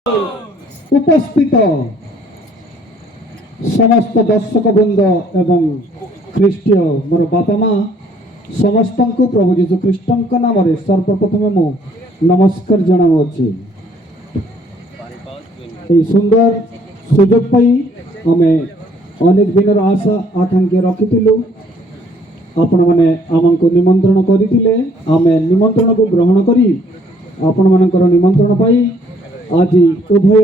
উপস্থিত समस्त दर्शक बृंद एवं ख्रीष्टीय मोर बापा माँ समस्त को प्रभु जीशु ख्रीष्ट नाम सर्वप्रथम मु नमस्कार जनाऊँगी। सुंदर सुजोग पाई आमे अनेक दिन आशा आकांक्षा रखिलु आपण मैंने आमको निमंत्रण करते आमे निमंत्रण को ग्रहण करी आपण मानकर निमंत्रण पाई आज उभय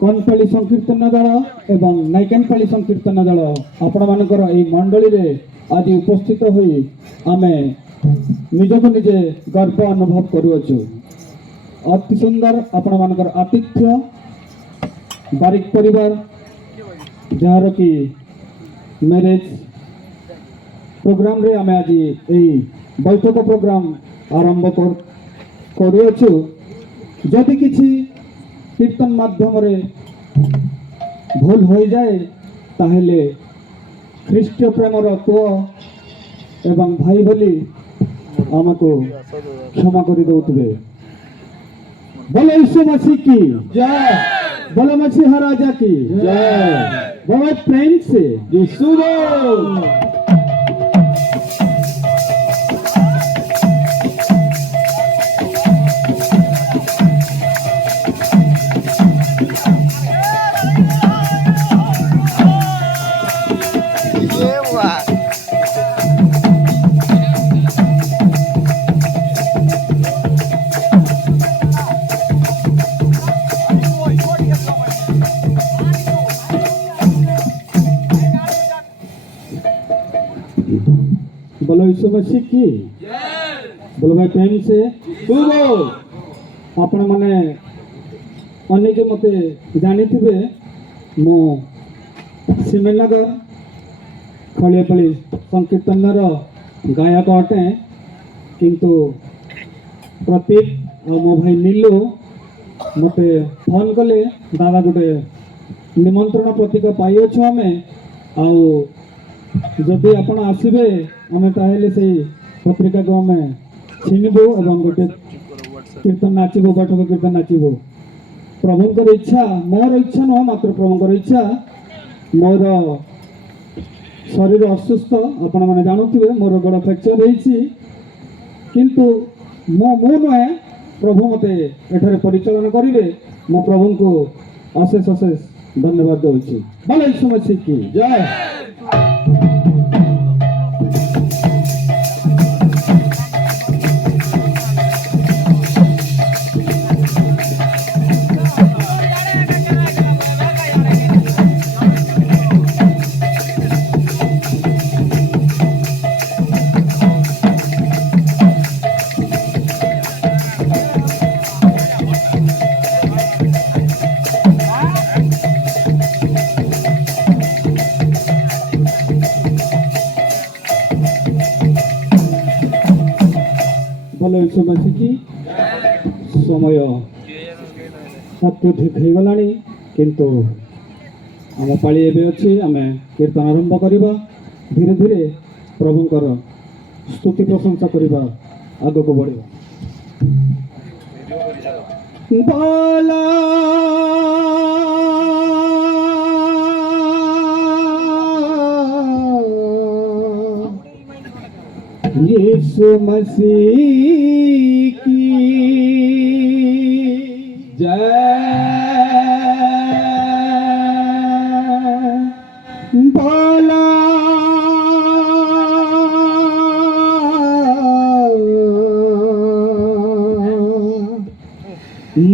कनपाली संकीर्तन दल एवं नाइकेनपाली संकीर्तन दल आपण मानकर एई मंडली रे आज उपस्थित होई आमे निजको निजे गर्व अनुभव करूछु। अति सुंदर आपण मानकर आतिथ्य बारिक परिवार जार की मैरेज प्रोग्राम रे आमे आज एई बैठक प्रोग्राम आरंभ करूछु। जदि किछि कीर्तन माध्यम रे भूल हो जाए ताहेले ख्रीष्ट प्रेमर पुओ एवं भाई बोली आमको क्षमा कर दौतबे। बोलो यीशु मसीह की जय, बोलो मसीह राजा की जय, बहुत प्रेम से यीशु बोलो यीशु मसीह की बोलो भाई प्रेम से आपण माने अनेक मते जानी थे मो सिमेनगर खड़ियापल्ली संकीर्तन गायक अटे किंतु प्रतीक मो भाई नीलू मते फोन कले दादा गोटे निमंत्रण पत्रिका पाइछु आमे आउ जदि आपण आसबे आमे ताहेले से पत्रिका को आमे छिनबो एवं गोटे कीर्तन नाचबो बैठक कीर्तन नाचबो। प्रभुंकर इच्छा मोर इच्छा न मात्र प्रभुंकर इच्छा। मोर शरीर असुस्थ आपण माने जानुथिबे मोर गोड़ फ्रैक्चर हेछि किंतु मो नुहे प्रभु मते एठारे परिचालन करिवे। मो प्रभु को अशेष अशेष धन्यवाद दउछि। बोलो यीशु मसीह की जय। बोलो यीशु मसीह की समय अत्यधिक हो गला किंतु आम पाली एवं अच्छी आम कीर्तन आरंभ करवा धीरे धीरे प्रभुंकर स्तुति प्रशंसा करवा आग को बढ़ा। बोला यीशु मसीह की जय, बोला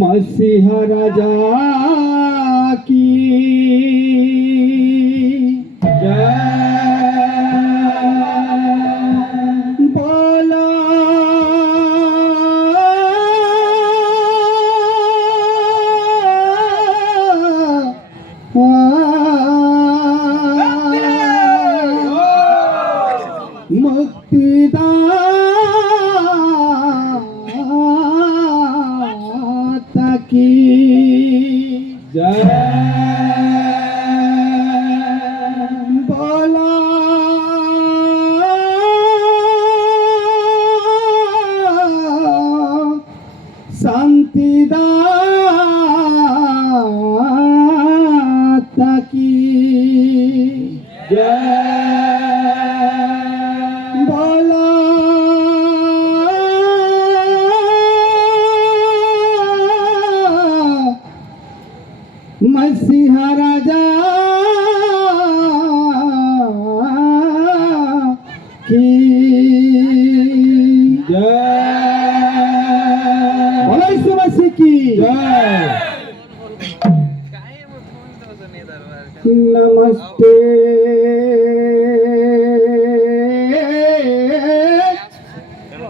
मसीह राजा की जय, मुक्तिदाता की जय, बोला शांतिदाता मासी की नमस्ते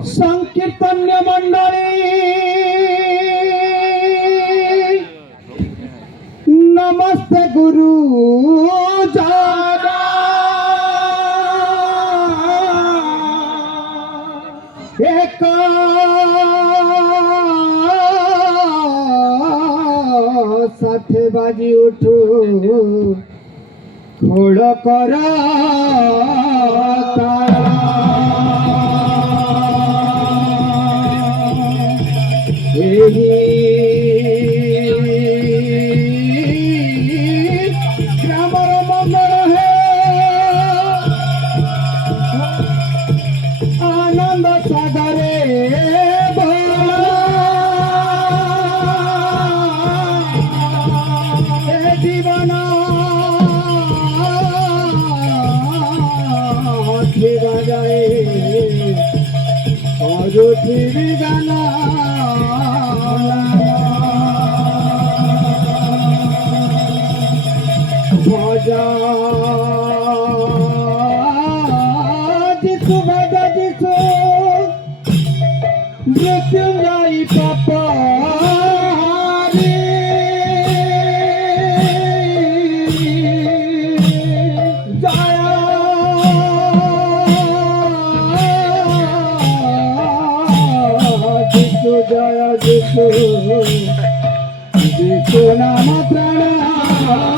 संकीर्तन्य मंडली नमस्ते गुरु जाना एक साथे बाजी उठू खोड़ करा ग्रामर मंगल है आनंद सागरे जीवन जाए और गाना भजा जिसु भजा जिसु मृत्युंजयी पापा जय जिसु जिसु नाम प्रणकारी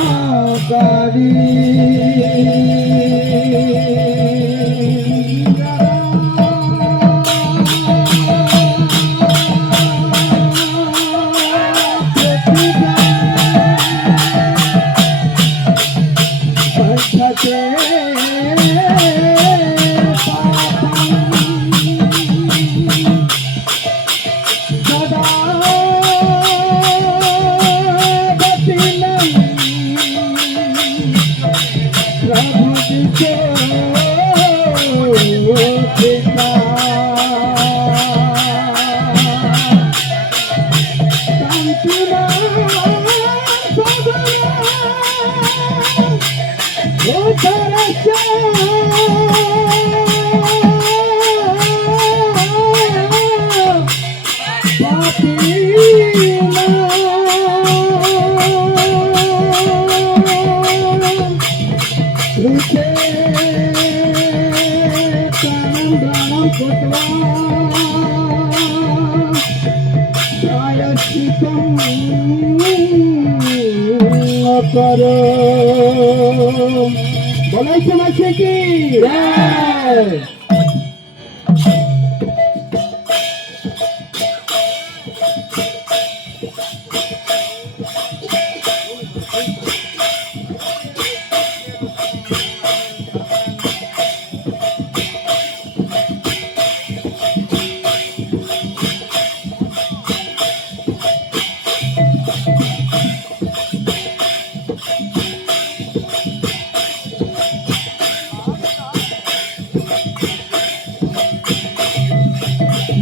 करो बोलाई समाज की जय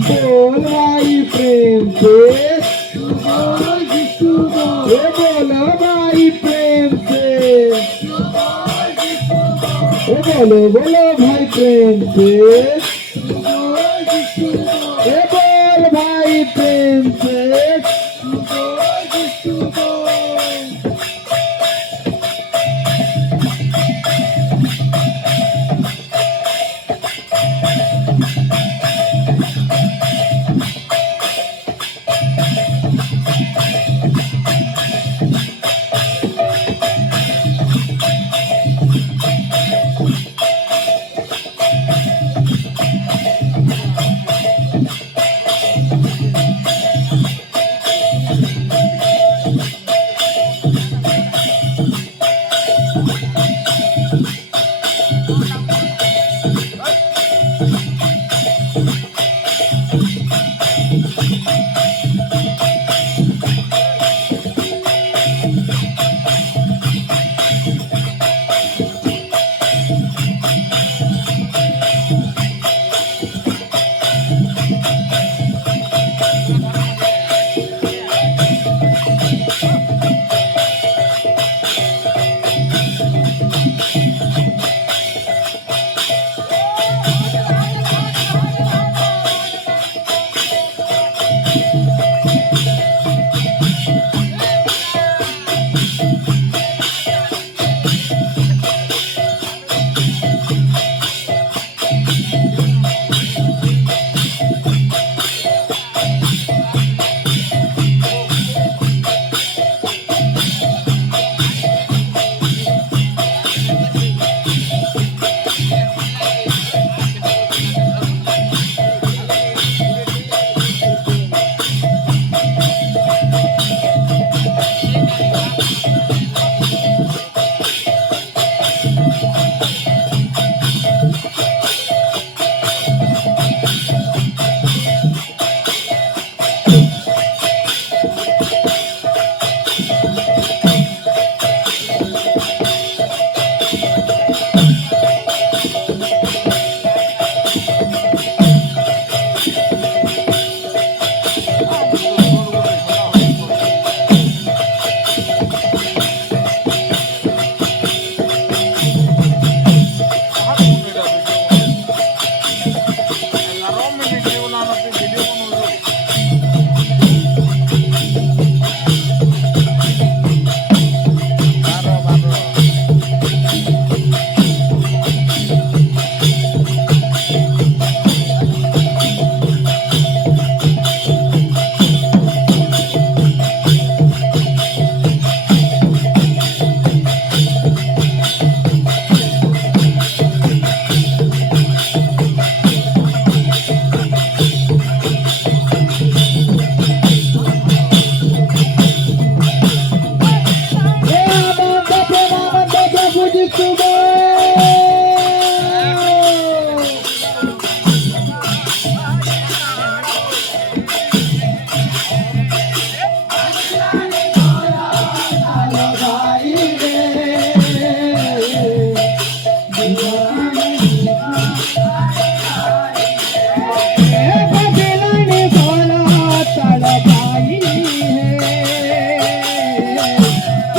बोल भाई प्रेम से बोलो भाई प्रेम से बोलो बोलो भाई प्रेम से बोल भाई प्रेम से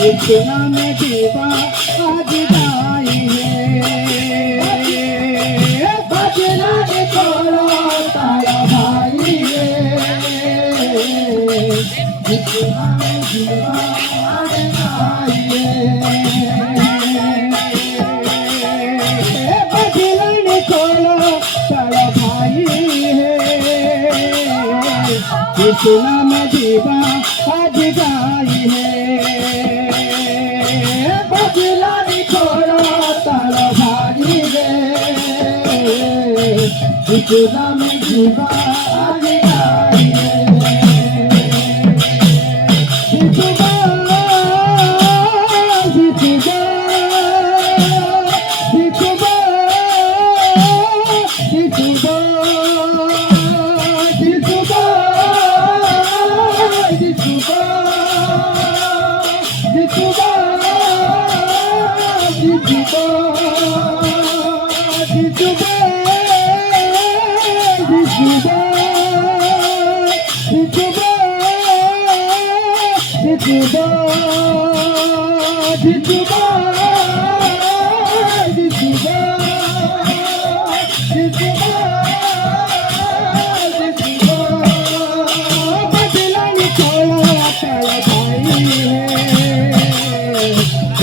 इतना में दीवा आज गाई है बजना ने छोड़ो तारा भाई है इतना में दीवा आज गाई है बजना ने छोड़ो तारा भाई है इतना में दीवा आज गाई है बजलानी छोड़ो तारा भाई रे इतना में जीवा आज गाई रे जितुबा जितुबा जितुबा जितुबा जितुबा जितुबा जितुबा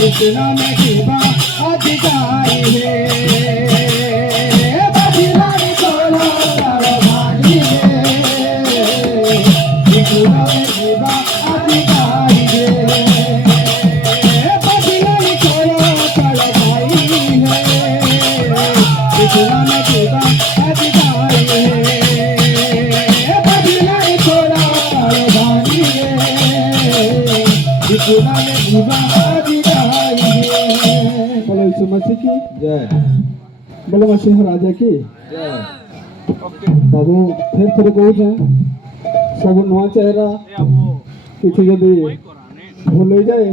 इतना में जीवा आज गाई है बजलानी छोड़ो तारा भाई है इतना में जीवा आज गाई है बजलानी छोड़ो तारा भाई है इतना में जीवा आज गाई है बजलानी छोड़ो तारा भाई है इतना में जीवा बोलो यीशु मसीह की जय बोलो मसीह राजा की जय बाबू फिर थोड़े कौन सब नुआ चेहरा किसी जदि भूल हो जाए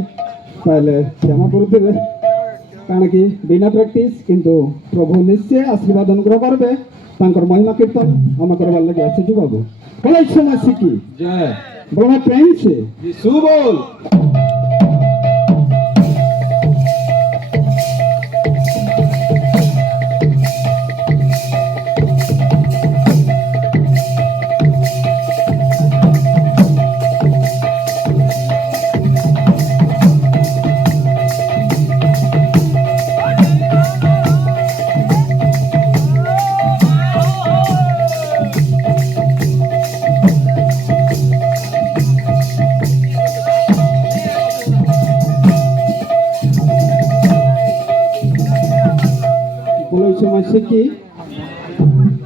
पहले क्षमा करुवे कारण कि बिना प्रैक्टिस किंतु प्रभु निश्चय आशीर्वाद अनुग्रह करबे तांकर महिमा कीर्तन हम करवार लगे आसीछु बाबू बोलो यीशु मसीह की जय बोलो प्रेम से यीशु बोल मसीह की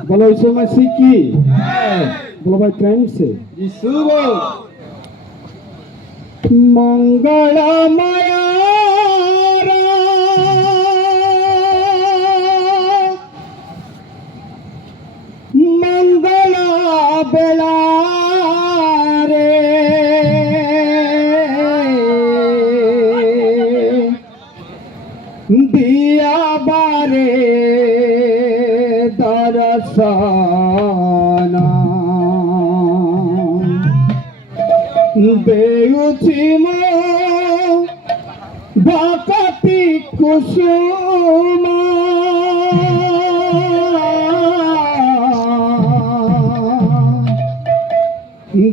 बोलो यीशु मसीह की बोलो भाई प्रेम से यीशु मंगलमय मंगल बेला रे দরসনা দেউছি মো বাকাতি কুসুমা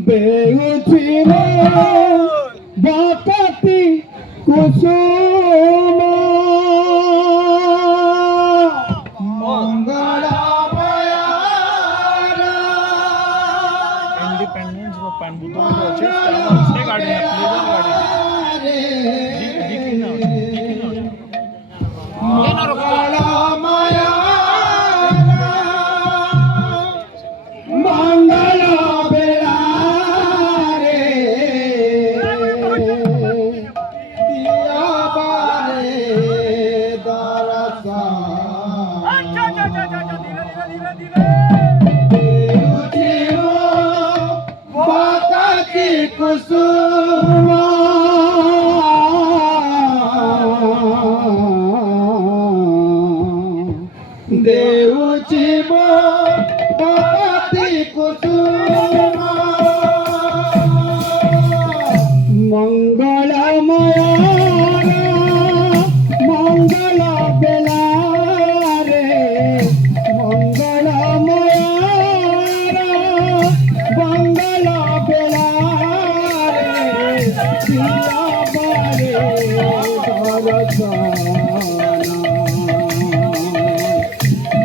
দেউছি মো বাকাতি কুসুমা इंडिपेंडेंस व पानबुद्धों को अच्छे से गाड़ी है प्लेजर गाड़ी दिखी ना ये ना रुको मंगला बेला रे दिया बारे दरसा कुसुमा देउची मो बाती कुसुमा मंगलमय मंगल बेला रे मंगलमय मंगल बेला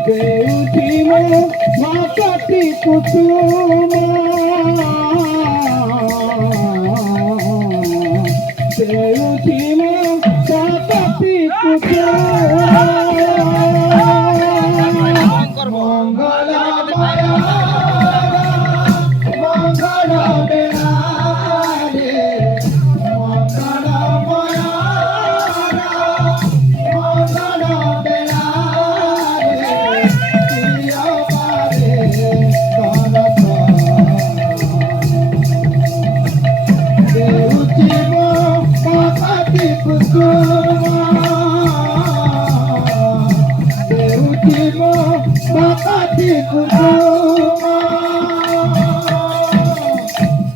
देउची मो बाकाती कुसुमा देउची मो बाकाती कुसुमा मंगलमय मंगल बेला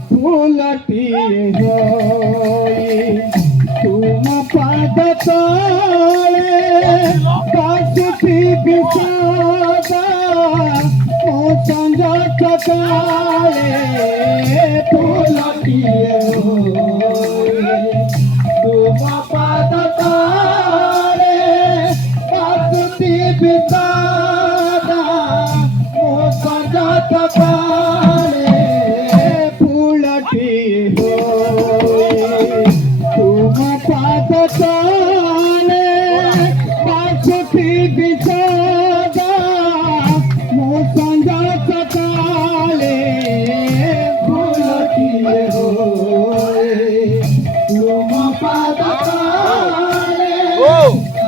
फूलटिए होई तुम पाद तले कासुती बिसादा ओ संजा चकाले फूलटिए होई तुम पाद तले कासुती बिसादा ओ संजा चकाले फूलटिए तुम पाद तले कासुती बिसादा मो संजा चकाले फूलटिए तुम पाद तले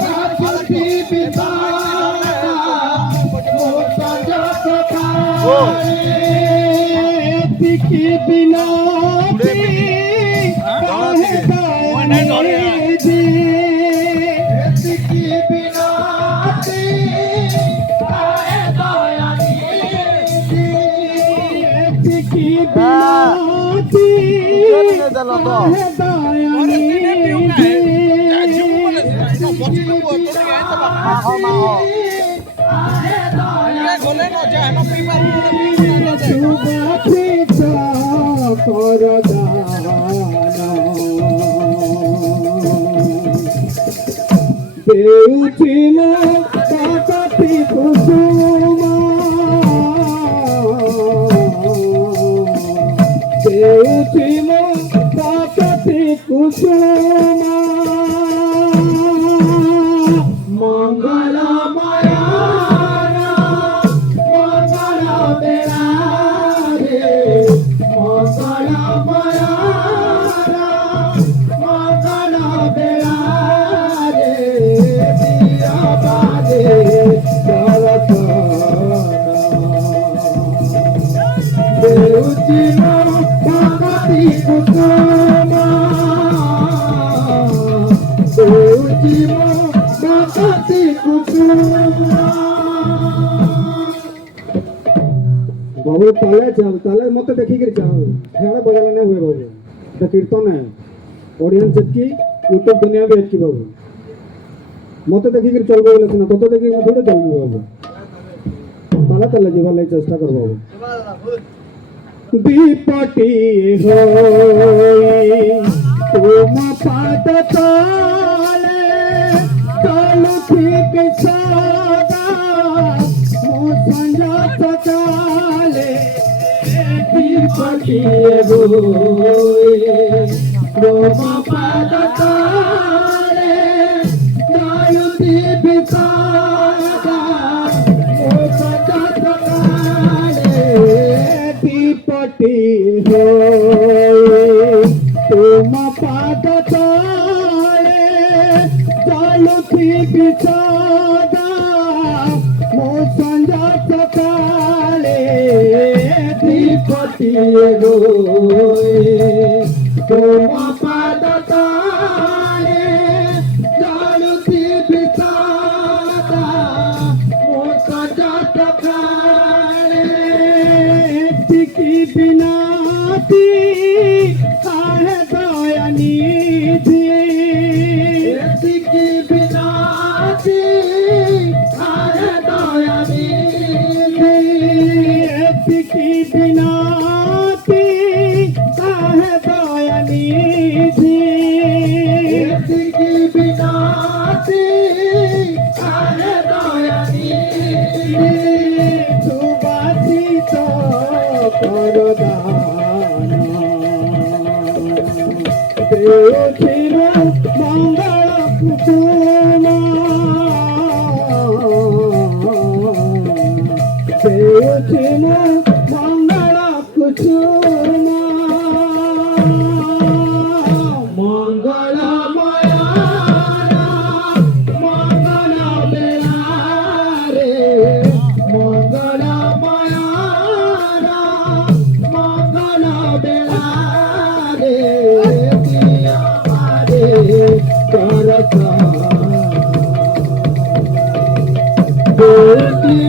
कासुती बिसादा मो संजा चकाले की बिना देउची मो बाकाती कुसुमा देउची मो बाकाती कुसुमा मंगलमय मंगल बेला रे मंगलमय मंगल बेला देउची मो बाकाती कुसुमा देउची मो बाकाती कुसुमा बाबू ताले चल ताले मत देखी कर चाहो हेड़ा बगल नहीं हुए बाबू तो कीर्तन है ऑडियंस की यूट्यूब दुनिया भी अच्छी बाबू मत देखी कर चल बोले ना तो देखी मैं थोड़े चल बाबू ताला ताला जीवा ले चेष्टा कर बाबू दीपटी होई तुम पाद ताले तालु ठीक सदा मो संजा सकाले दीपटी होई तुम पाद ताले तालु ठीक सदा मो संजा सकाले दीपटी होई तुम पाद ताले जालुथी बिछादा मो संजा सकाले दीपटी होई तुम पाद ताले जालुथी बिछादा मो संजा सकाले टिकी बिनाती आहे दयानी थी टिकी बिनाती आहे दयानी थी टिकी बिनाती आहे दयानी थी टिकी बिनाती आहे दयानी थी सुबासी तो करदाना देवचिर मंगल कुसुम देवचिर मंगल कुसुम मंगल माया मंगल बेला रे मंगल माया मंगल बेला रे दिया मारे करता देवी